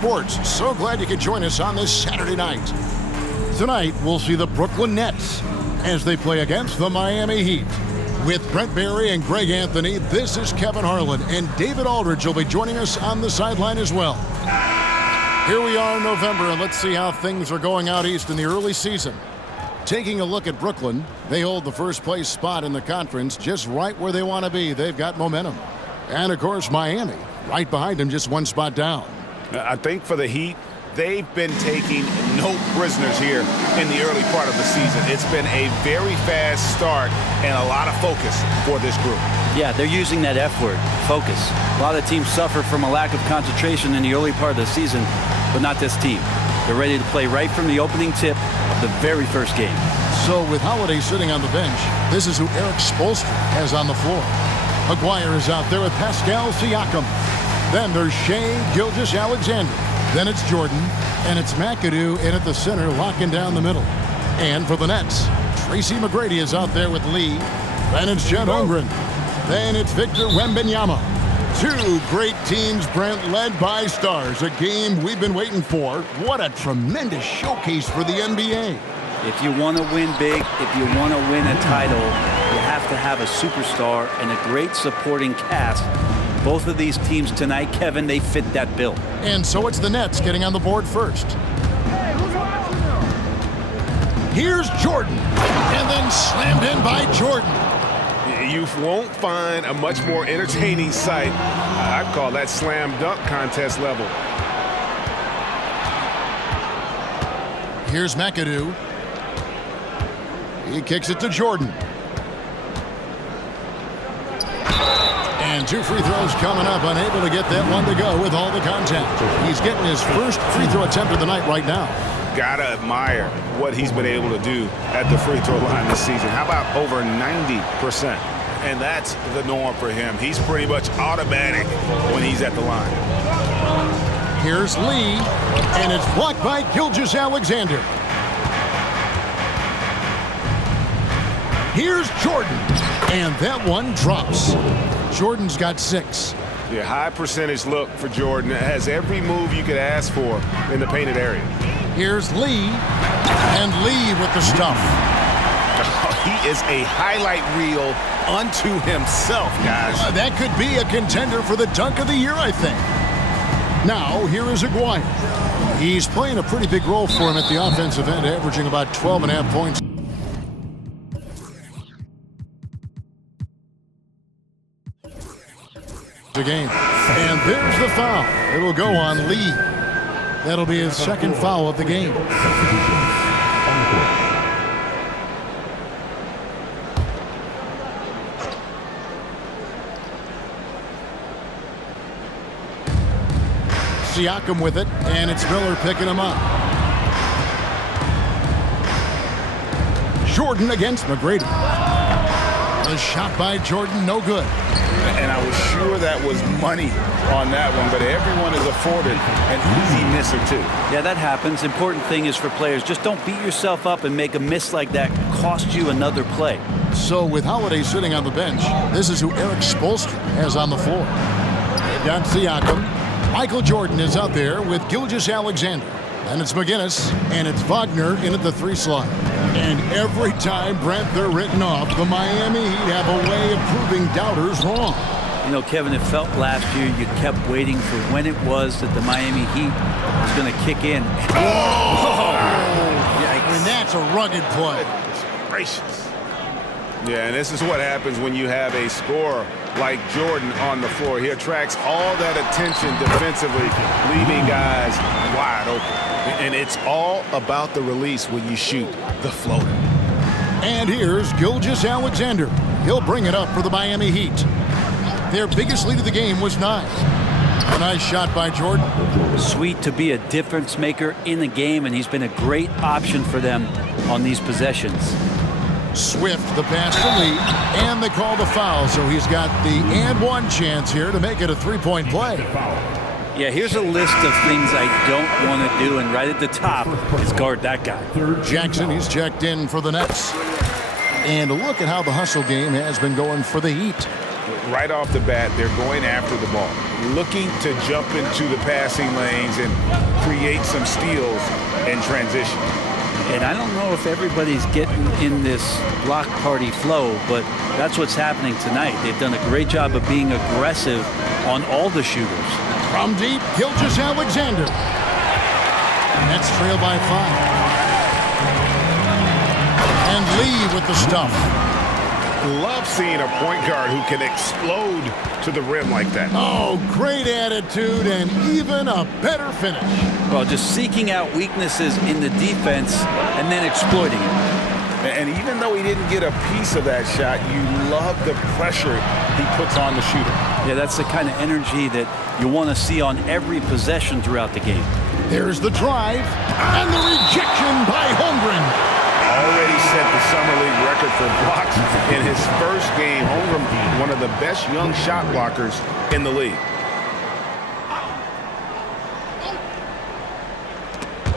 Sports. So glad you could join us on this Saturday night. Tonight, we'll see the Brooklyn Nets as they play against the Miami Heat. With Brent Barry and Greg Anthony, this is Kevin Harlan, and David Aldridge will be joining us on the sideline as well. Here we are in November, and let's see how things are going out east in the early season. Taking a look at Brooklyn, they hold the first place spot in the conference just right where they want to be. They've got momentum. And, of course, Miami, right behind them, just one spot down. I think for the Heat, they've been taking no prisoners here in the early part of the season. It's been a very fast start and a lot of focus for this group. Yeah, they're using that F word, focus. A lot of teams suffer from a lack of concentration in the early part of the season, but not this team. They're ready to play right from the opening tip of the very first game. So with Holiday sitting on the bench, this is who Erik Spoelstra has on the floor. Aguirre is out there with Pascal Siakam. Then there's Shai Gilgeous-Alexander. Then it's Jordan, and it's McAdoo in at the center, locking down the middle. And for the Nets, Tracy McGrady is out there with Lee. Then it's Chet Holmgren. Then it's Victor Wembanyama. Two great teams, Brent, led by stars. A game we've been waiting for. What a tremendous showcase for the NBA. If you want to win big, if you want to win a title, you have to have a superstar and a great supporting cast. Both of these teams tonight, Kevin, they fit that bill. And so it's the Nets getting on the board first. Here's Jordan, and then slammed in by Jordan. You won't find a much more entertaining sight. I'd call that slam dunk contest level. Here's McAdoo. He kicks it to Jordan. And two free throws coming up, unable to get that one to go with all the contact. He's getting his first free throw attempt of the night right now. Gotta admire what he's been able to do at the free throw line this season. How about over 90%? And that's the norm for him. He's pretty much automatic when he's at the line. Here's Lee, and it's blocked by Gilgeous-Alexander. Here's Jordan, and that one drops. Jordan's got 6. Yeah, high percentage look for Jordan. It has every move you could ask for in the painted area. Here's Lee, and Lee with the stuff. He is a highlight reel unto himself, guys. That could be a contender for the dunk of the year, I think. Now, here is Aguirre. He's playing a pretty big role for him at the offensive end, averaging about 12.5 points. The game. And there's the foul. It'll go on Lee. That'll be his second foul of the game. Siakam with it, and it's Miller picking him up. Jordan against McGrady. The shot by Jordan, no good. And I was sure that was money on that one, but everyone is afforded an easy miss or two. Yeah, that happens. Important thing is for players, just don't beat yourself up and make a miss like that cost you another play. So with Holiday sitting on the bench, this is who Erik Spoelstra has on the floor. They've got Siakam. Michael Jordan is out there with Gilgeous-Alexander. And it's McGinnis, and it's Wagner in at the 3 slot. And every time, Brent, they're written off, the Miami Heat have a way of proving doubters wrong. You know, Kevin, it felt last year you kept waiting for when it was that the Miami Heat was going to kick in. Oh! And that's a rugged play. Gracious. Yeah, and this is what happens when you have a scorer like Jordan on the floor. He attracts all that attention defensively, leaving guys wide open. And it's all about the release when you shoot the floater. And here's Gilgeous-Alexander. He'll bring it up for the Miami Heat. Their biggest lead of the game was 9. A nice shot by Jordan. Sweet to be a difference maker in the game, and he's been a great option for them on these possessions. Swift, the pass to Lee, and they call the foul, so he's got the and one chance here to make it a three-point play. Yeah, here's a list of things I don't want to do, and right at the top is guard that guy. Jackson, he's checked in for the Nets. And look at how the hustle game has been going for the Heat. right off the bat, they're going after the ball, looking to jump into the passing lanes and create some steals in transition. And I don't know if everybody's getting in this block party flow, but that's what's happening tonight. They've done a great job of being aggressive on all the shooters. From deep, Gilgeous-Alexander. Nets trail by 5. And Lee with the stuff. Love seeing a point guard who can explode to the rim like that. Oh, great attitude and even a better finish. Well, just seeking out weaknesses in the defense and then exploiting it. And even though he didn't get a piece of that shot, you love the pressure he puts on the shooter. Yeah, that's the kind of energy that you want to see on every possession throughout the game. There's the drive and the rejection by Holmgren. Already set the Summer League record for blocks in his first game. Holmgren, one of the best young shot blockers in the league.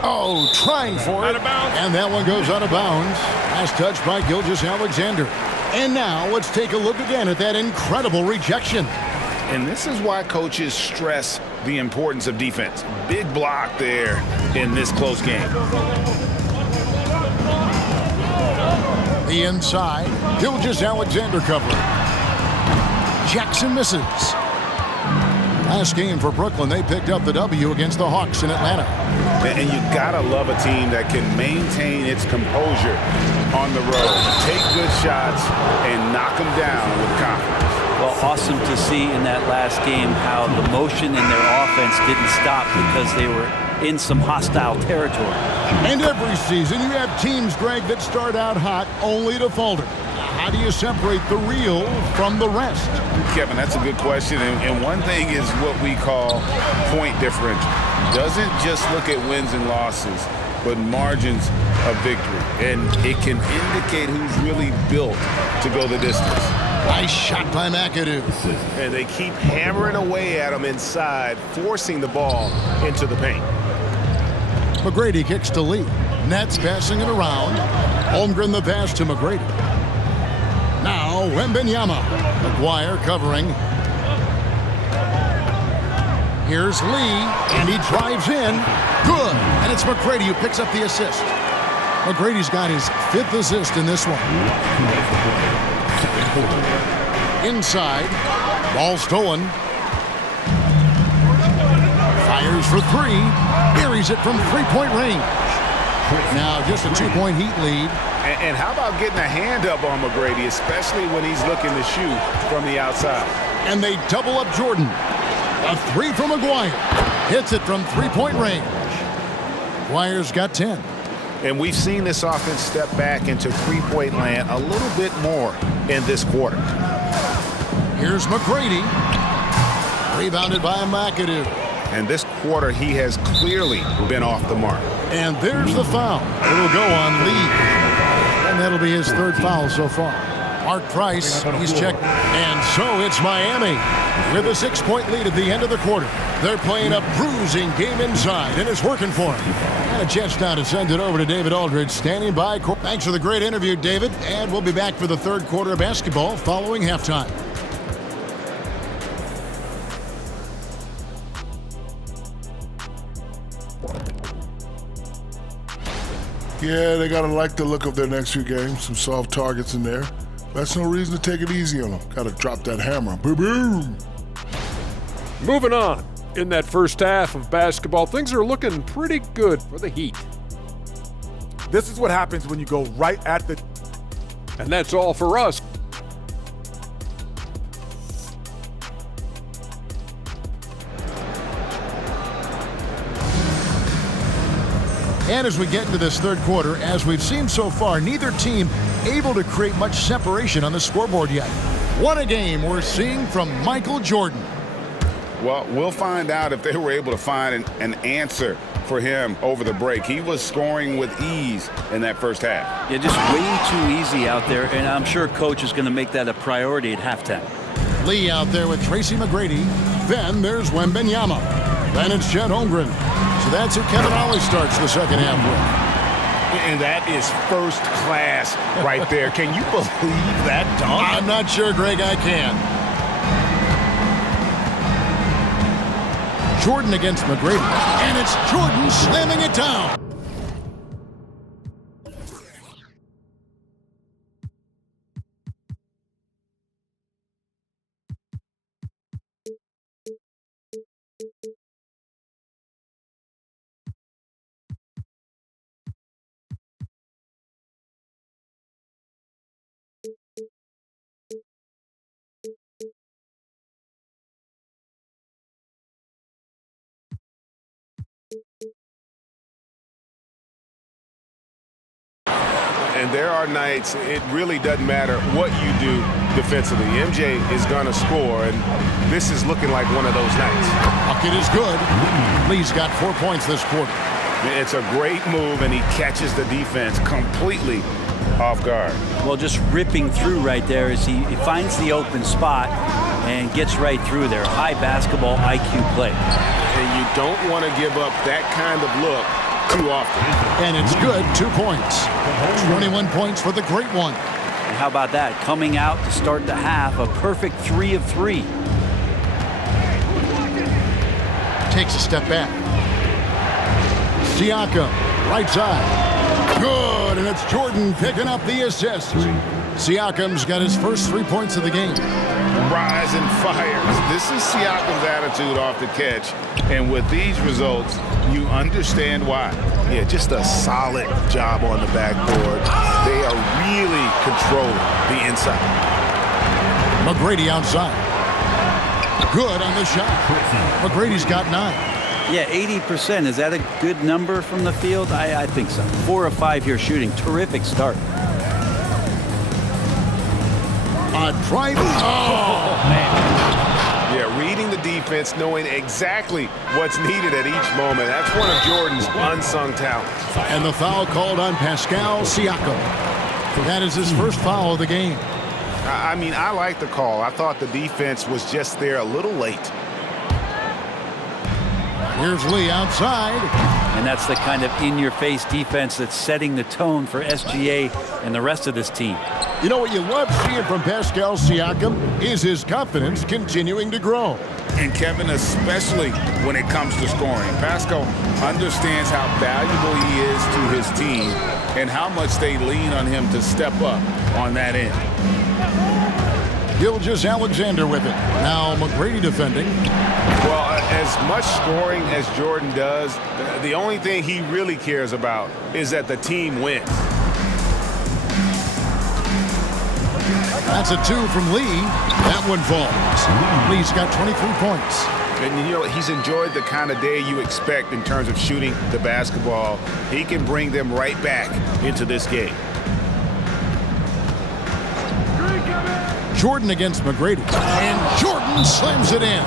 Oh, trying for it. And that one goes out of bounds. As touched by Gilgeous-Alexander. And now let's take a look again at that incredible rejection. And this is why coaches stress the importance of defense. Big block there in this close game. The inside, Gilgeous-Alexander covering. Jackson misses. Last game for Brooklyn, they picked up the W against the Hawks in Atlanta. And you gotta love a team that can maintain its composure on the road, take good shots, and knock them down with confidence. Well, awesome to see in that last game how the motion in their offense didn't stop because they were in some hostile territory. And every season you have teams, Greg, that start out hot only to falter. How do you separate the real from the rest? Kevin, that's a good question. And one thing is what we call point differential. Doesn't just look at wins and losses, but margins of victory. And it can indicate who's really built to go the distance. Nice shot by McAdoo. And they keep hammering away at him inside, forcing the ball into the paint. McGrady kicks to Lee. Nets passing it around. Holmgren the pass to McGrady. Now Wembanyama. McGuire covering. Here's Lee, and he drives in. Good. And it's McGrady who picks up the assist. McGrady's got his 5th assist in this one. Inside. Ball stolen. Fires for 3. Buries it from 3-point range. Now just a 2-point Heat lead. And how about getting a hand up on McGrady, especially when he's looking to shoot from the outside. And they double up Jordan. A 3 from McGuire. Hits it from 3-point range. McGuire's got 10. And we've seen this offense step back into 3-point land a little bit more in this quarter. Here's McGrady. Rebounded by McAdoo. And this quarter, he has clearly been off the mark. And there's the foul. It'll go on Lee. And that'll be his 3rd foul so far. Mark Price, he's checked. And so it's Miami with a 6-point lead at the end of the quarter. They're playing a bruising game inside, and it's working for them. And a chance now to send it over to David Aldridge, standing by. Thanks for the great interview, David. And we'll be back for the 3rd quarter of basketball following halftime. Yeah, they gotta like the look of their next few games. Some soft targets in there. That's no reason to take it easy on them. Gotta drop that hammer. Boom, boom. Moving on. In that first half of basketball, things are looking pretty good for the Heat. This is what happens when you go right at the... And that's all for us. And as we get into this 3rd quarter, as we've seen so far, neither team able to create much separation on the scoreboard yet. What a game we're seeing from Michael Jordan. Well, we'll find out if they were able to find an answer for him over the break. He was scoring with ease in that first half. Yeah, just way too easy out there, and I'm sure Coach is going to make that a priority at halftime. Lee out there with Tracy McGrady. Then there's Wembanyama. Then it's Chet Holmgren. So that's who Kevin Ollie starts the second half with. And that is first class right there. Can you believe that dunk? I'm not sure, Greg, I can. Jordan against McGrady. And it's Jordan slamming it down. And there are nights it really doesn't matter what you do defensively. MJ is going to score, and this is looking like one of those nights. Bucket is good. Lee's got 4 points this quarter. It's a great move, and he catches the defense completely off guard. Well, just ripping through right there as he finds the open spot and gets right through there. High basketball IQ play. And you don't want to give up that kind of look too often. And it's good, 2 points. 21 points for the great one. And how about that? Coming out to start the half, a perfect 3 of 3. Takes a step back. Siakam, right side. Good, and it's Jordan picking up the assist. Siakam's got his first 3 points of the game. Rise and fires. This is Siakam's attitude off the catch. And with these results, you understand why. Yeah, just a solid job on the backboard. They are really controlling the inside. McGrady outside. Good on the shot. McGrady's got 9. Yeah, 80%. Is that a good number from the field? I think so. 4 of 5 here shooting. Terrific start. A drive. Oh, man. Yeah, reading the defense, knowing exactly what's needed at each moment. That's one of Jordan's unsung talents. And the foul called on Pascal Siakam. That is his first foul of the game. I mean, I like the call. I thought the defense was just there a little late. Here's Lee outside. And that's the kind of in-your-face defense that's setting the tone for SGA and the rest of this team. You know what you love seeing from Pascal Siakam is his confidence continuing to grow. And Kevin, especially when it comes to scoring. Pascal understands how valuable he is to his team and how much they lean on him to step up on that end. Gilgeous-Alexander with it. Now McGrady defending. Well, as much scoring as Jordan does, the only thing he really cares about is that the team wins. That's a 2 from Lee. That one falls. Lee's got 23 points. And, you know, he's enjoyed the kind of day you expect in terms of shooting the basketball. He can bring them right back into this game. Jordan against McGrady. And Jordan slams it in.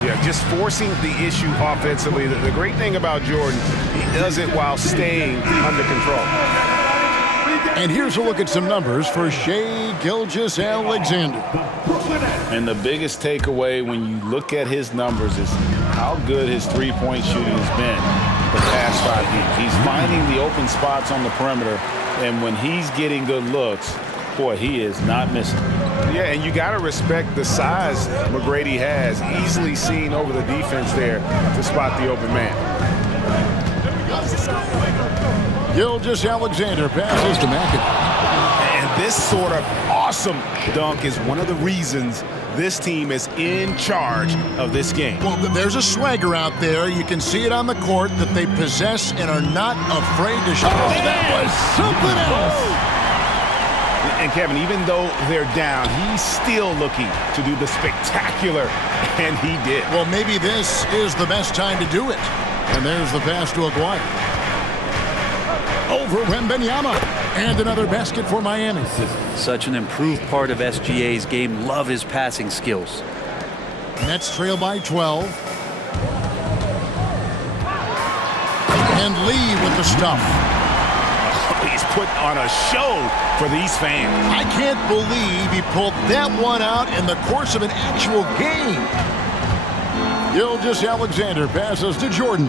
Yeah, just forcing the issue offensively. The great thing about Jordan, he does it while staying under control. And here's a look at some numbers for Shai Gilgeous-Alexander. And the biggest takeaway when you look at his numbers is how good his three-point shooting has been the past 5 games. He's finding the open spots on the perimeter, and when he's getting good looks, boy, he is not missing. Yeah, and you got to respect the size McGrady has, easily seen over the defense there to spot the open man. Gilgeous-Alexander passes to McAdoo. And this sort of awesome dunk is one of the reasons this team is in charge of this game. Well, there's a swagger out there. You can see it on the court that they possess and are not afraid to shoot. Oh, that was something else. And Kevin, even though they're down, he's still looking to do the spectacular, and he did. Well, maybe this is the best time to do it. And there's the pass to Aguirre. Over Wembanyama. And another basket for Miami. Such an improved part of SGA's game. Love his passing skills. Nets trail by 12. And Lee with the stuff. He's putting on a show for these fans. I can't believe he pulled that one out in the course of an actual game. Gilgeous-Alexander passes to Jordan.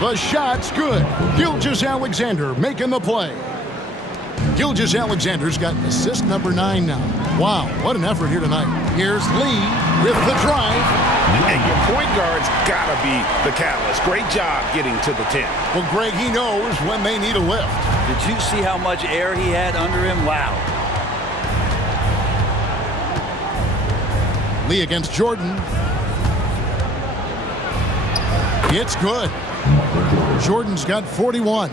The shot's good. Gilgeous-Alexander making the play. Gilgeous-Alexander's got assist number 9 now. Wow, what an effort here tonight. Here's Lee with the drive. And your point guard's got to be the catalyst. Great job getting to the 10. Well, Greg, he knows when they need a lift. Did you see how much air he had under him? Wow. Lee against Jordan. It's good. Jordan's got 41.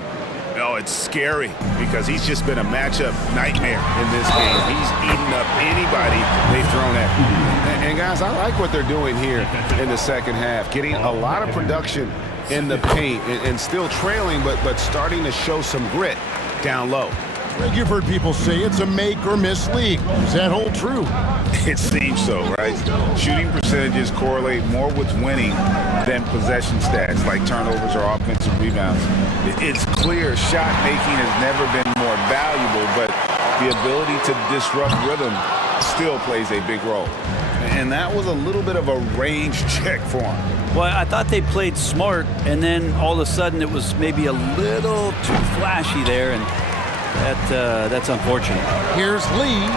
Oh, it's scary because he's just been a matchup nightmare in this game. He's eating up anybody they've thrown at him. And guys, I like what they're doing here in the second half. Getting a lot of production in the paint and still trailing, but starting to show some grit down low. Greg, you've heard people say it's a make or miss league. Does that hold true? It seems so, right? Shooting percentages correlate more with winning than possession stats like turnovers or offensive rebounds. It's clear shot making has never been more valuable, but the ability to disrupt rhythm still plays a big role. And that was a little bit of a range check for him. Well, I thought they played smart, and then all of a sudden it was maybe a little too flashy there, and that's unfortunate. Here's Lee,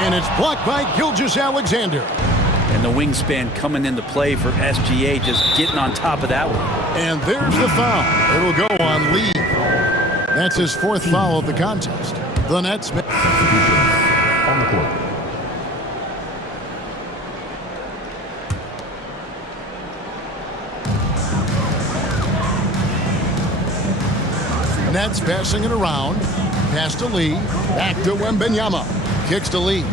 and it's blocked by Gilgeous-Alexander. And the wingspan coming into play for SGA, just getting on top of that one. And there's the foul. It'll go on Lee. That's his 4th foul of the contest. The Nets on the court. Nets passing it around. Pass to Lee. Back to Wembanyama. Kicks to Lee.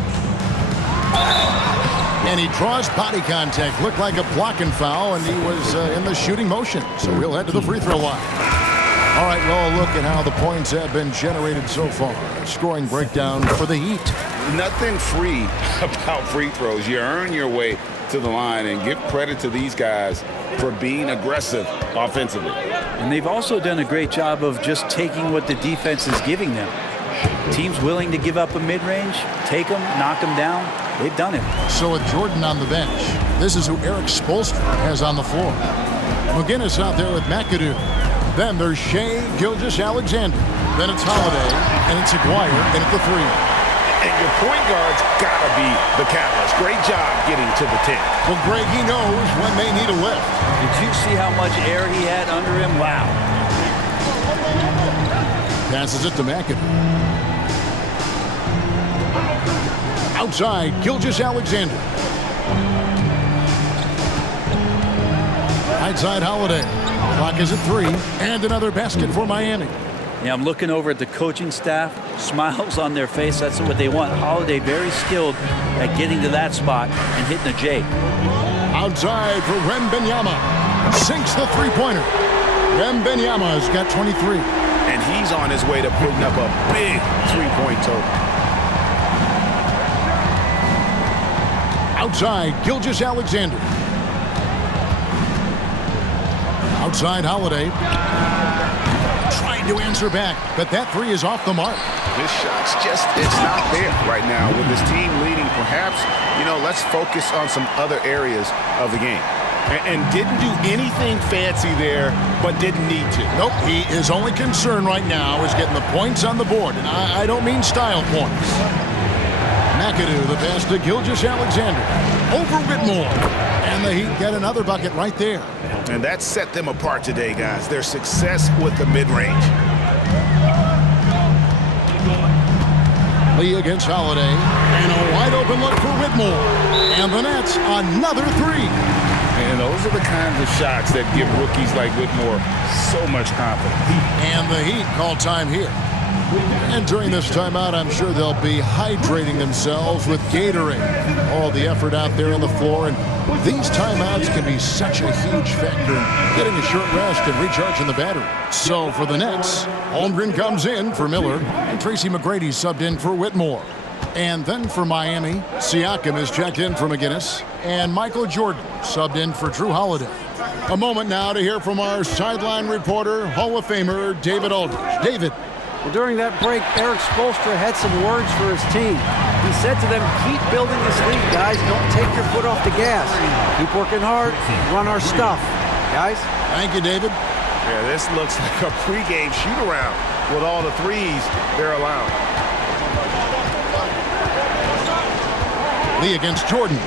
And he draws body contact. Looked like a blocking foul, and he was in the shooting motion. So he'll head to the free throw line. All right, well, look at how the points have been generated so far. Scoring breakdown for the Heat. Nothing free about free throws. You earn your way to the line, and give credit to these guys for being aggressive offensively. And they've also done a great job of just taking what the defense is giving them. Teams willing to give up a mid-range, take them, knock them down. They've done it. So with Jordan on the bench, this is who Eric Spoelstra has on the floor. McGinnis out there with McAdoo. Then there's Shea Gilgeous-Alexander. Then it's Holiday, and it's Aguirre, and at the 3. And your point guard's got to be the catalyst. Great job getting to the 10. Well, Greg, he knows when they need a lift. Did you see how much air he had under him? Wow. Passes it to McAdoo. Outside, Gilgeous-Alexander. Outside Holiday. Clock is at 3. And another basket for Miami. Yeah, I'm looking over at the coaching staff. Smiles on their face. That's what they want. Holiday very skilled at getting to that spot and hitting the J. Outside for Wembanyama. Sinks the three-pointer. Wembanyama's got 23. And he's on his way to putting up a big three-point total. Outside, Gilgeous-Alexander. Outside, Holiday. Trying to answer back, but that 3 is off the mark. This shot's it's not there right now with his team leading. Perhaps, let's focus on some other areas of the game. And didn't do anything fancy there, but didn't need to. Nope, his only concern right now is getting the points on the board, and I don't mean style points. McAdoo, the pass to Gilgeous-Alexander. Over Whitmore. And the Heat get another bucket right there. And that set them apart today, guys. Their success with the mid-range. Lee against Holiday. And a wide open look for Whitmore. And the Nets, another 3. And those are the kinds of shots that give rookies like Whitmore so much confidence. And the Heat call time here. And during this timeout, I'm sure they'll be hydrating themselves with Gatorade. All the effort out there on the floor, and these timeouts can be such a huge factor in getting a short rest and recharging the battery. So for the Nets, Holmgren comes in for Miller, and Tracy McGrady subbed in for Whitmore. And then for Miami, Siakam is checked in for McGinnis, and Michael Jordan subbed in for Drew Holiday. A moment now to hear from our sideline reporter, Hall of Famer David Aldridge. David. Well, during that break, Eric Spoelstra had some words for his team. He said to them, keep building this lead, guys. Don't take your foot off the gas. Keep working hard. Run our stuff. Guys? Thank you, David. Yeah, this looks like a pregame shoot-around with all the threes they're allowing. Lee against Jordan.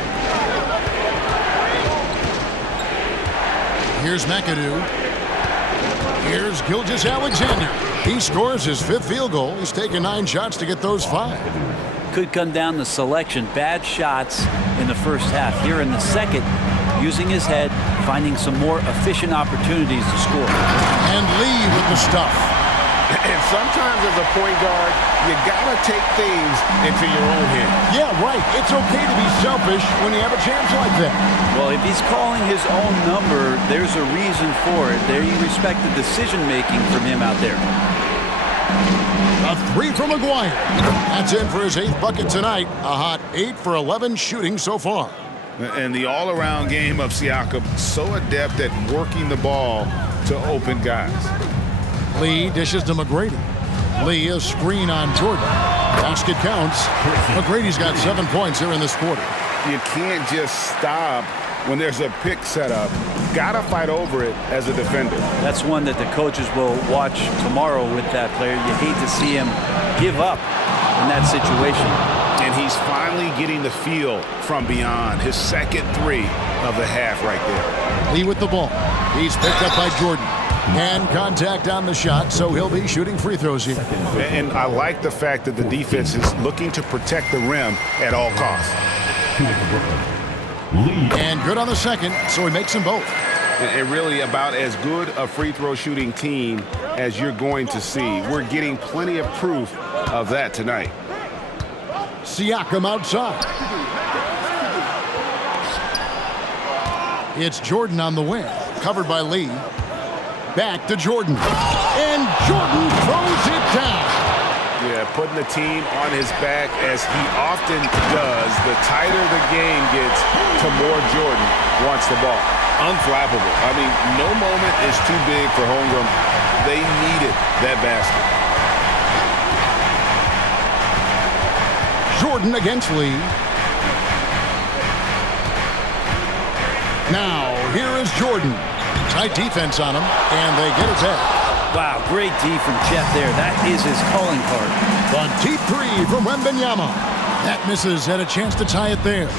Here's McAdoo. Here's Gilgeous-Alexander. He scores his 5th field goal. He's taken 9 shots to get those 5. Could come down to selection. Bad shots in the first half. Here in the second, using his head, finding some more efficient opportunities to score. And Lee with the stuff. And sometimes as a point guard, you gotta take things into your own hands. Yeah, right. It's okay to be selfish when you have a chance like that. Well, if he's calling his own number, there's a reason for it. There you respect the decision-making from him out there. A 3 from McGuire. That's in for his 8th bucket tonight. A hot 8 for 11 shooting so far. And the all-around game of Siakam, so adept at working the ball to open guys. Lee dishes to McGrady. Lee, a screen on Jordan. Basket counts. McGrady's got 7 points here in this quarter. You can't just stop when there's a pick set up. Gotta fight over it as a defender. That's one that the coaches will watch tomorrow with that player. You hate to see him give up in that situation. And he's finally getting the feel from beyond. His second 3 of the half right there. Lee with the ball. He's picked up by Jordan. And contact on the shot, so he'll be shooting free throws here. And I like the fact that the defense is looking to protect the rim at all costs. And good on the second, so he makes them both. And really about as good a free throw shooting team as you're going to see. We're getting plenty of proof of that tonight. Siakam outside. It's Jordan on the wing, covered by Lee. Back to Jordan. And Jordan throws it down. Yeah, putting the team on his back as he often does. The tighter the game gets, the more Jordan wants the ball. Unflappable. I mean, no moment is too big for Holmgren. They needed that basket. Jordan against Lee. Now, here is Jordan. Tight defense on him, and they get it back. Wow, great D from Chet there. That is his calling card. The deep 3 from Wembanyama. That misses, had a chance to tie it there.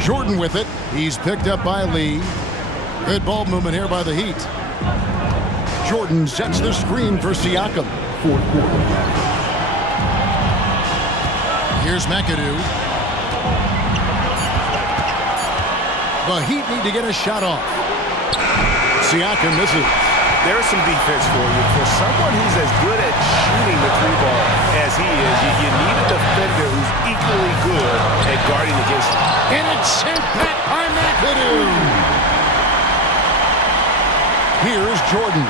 Jordan with it. He's picked up by Lee. Good ball movement here by the Heat. Jordan sets the screen for Siakam. Here's McAdoo. The Heat need to get a shot off. Siakam misses. There's some defense for you. For someone who's as good at shooting the 3-ball as he is, you need a defender who's equally good at guarding against him. And it's sent back by McAdoo. Here's Jordan.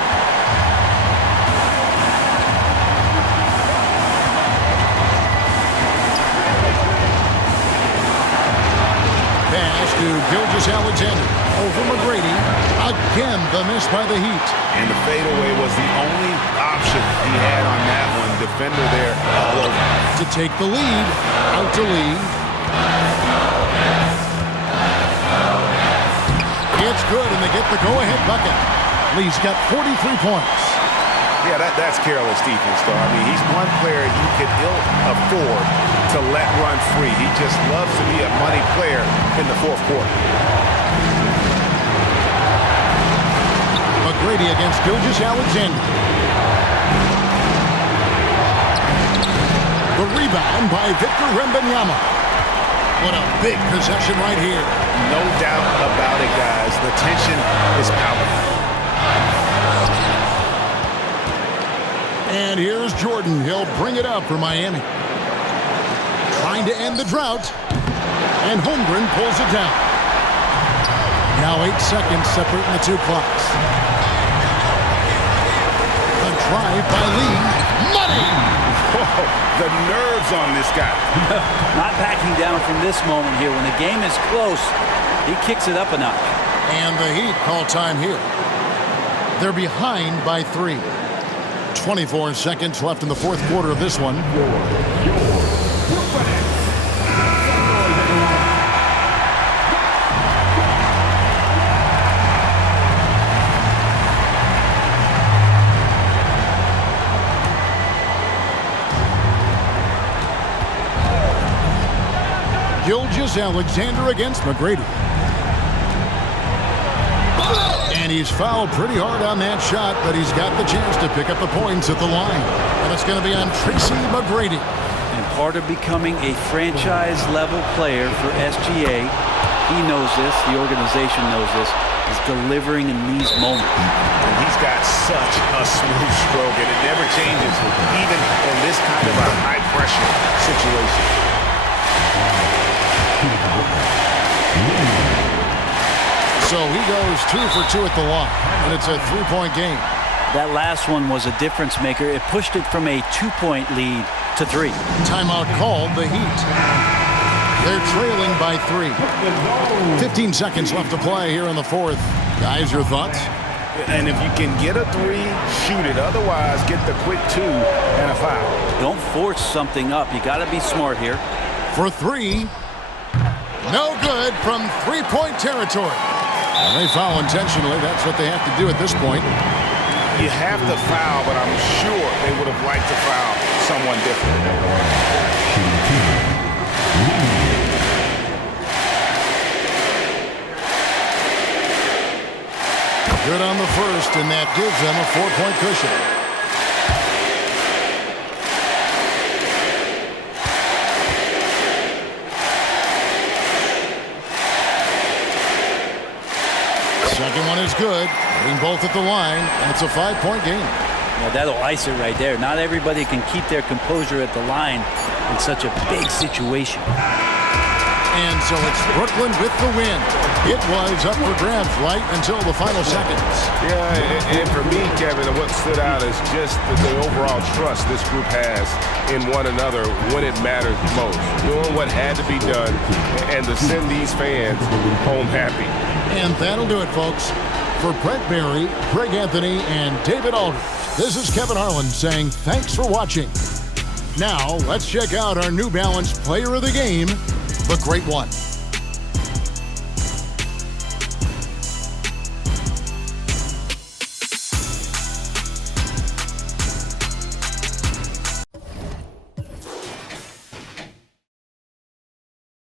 Pass to Gilgeous-Alexander. Over McGrady. Again, the miss by the Heat. And the fadeaway was the only option he had on that one. Defender there all over. To take the lead. Out to Lee. It's good, and they get the go-ahead bucket. Lee's got 43 points. Yeah, that's careless defense, though. I mean, he's one player you can ill afford to let run free. He just loves to be a money player in the fourth quarter. McGrady against Gilgeous-Alexander. The rebound by Victor Wembanyama. What a big possession right here. No doubt about it, guys. The tension is palpable. And here's Jordan. He'll bring it up for Miami. Trying to end the drought. And Holmgren pulls it down. Now 8 seconds separating the two clocks. A drive by Lee. Money! Whoa, the nerves on this guy. Not backing down from this moment here. When the game is close, he kicks it up a notch. And the Heat call time here. They're behind by 3. 24 seconds left in the fourth quarter of this one. Gilgeous-Alexander against McGrady. And he's fouled pretty hard on that shot, but he's got the chance to pick up the points at the line. And it's going to be on Tracy McGrady. And part of becoming a franchise-level player for SGA, he knows this, the organization knows this, is delivering in these moments. And he's got such a smooth stroke, and it never changes, even in this kind of a high-pressure situation. So he goes 2 for 2 at the line, and it's a 3-point game. That last one was a difference maker. It pushed it from a 2-point lead to 3. Timeout called, the Heat. They're trailing by 3. 15 seconds left to play here in the fourth. Guys, your thoughts? And if you can get a 3, shoot it. Otherwise, get the quick 2 and a foul. Don't force something up. You got to be smart here. For 3. No good from 3-point territory. And they foul intentionally. That's what they have to do at this point. You have to foul, but I'm sure they would have liked to foul someone different. Good on the first, and that gives them a 4-point cushion. Second one is good. Hitting both at the line, and it's a 5-point game. Now that'll ice it right there. Not everybody can keep their composure at the line in such a big situation. And so it's Brooklyn with the win. It was up for grabs right until the final seconds. Yeah, and for me, Kevin, what stood out is just the overall trust this group has in one another when it matters most. Doing what had to be done and to send these fans home happy. And that'll do it, folks. For Brent Barry, Greg Anthony, and David Aldridge, this is Kevin Harlan saying thanks for watching. Now, let's check out our New Balance Player of the Game, the Great One.